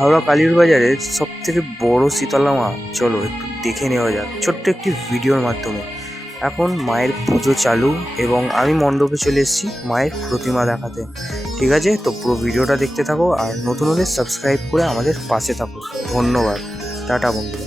হাওড়া কালীর বাজারের সব থেকে বড় শীতলা মা, চলো একটু দেখে নেওয়া যাক ছোট্ট একটি ভিডিওর মাধ্যমে। এখন মায়ের পুজো চালু এবং আমি মণ্ডপে চলে এসেছি মায়ের প্রতিমা দেখাতে। ঠিক আছে, তো পুরো ভিডিওটা দেখতে থাকো আর নতুন হলে সাবস্ক্রাইব করে আমাদের পাশে থাকো। ধন্যবাদ, টাটা বন্ধুরা।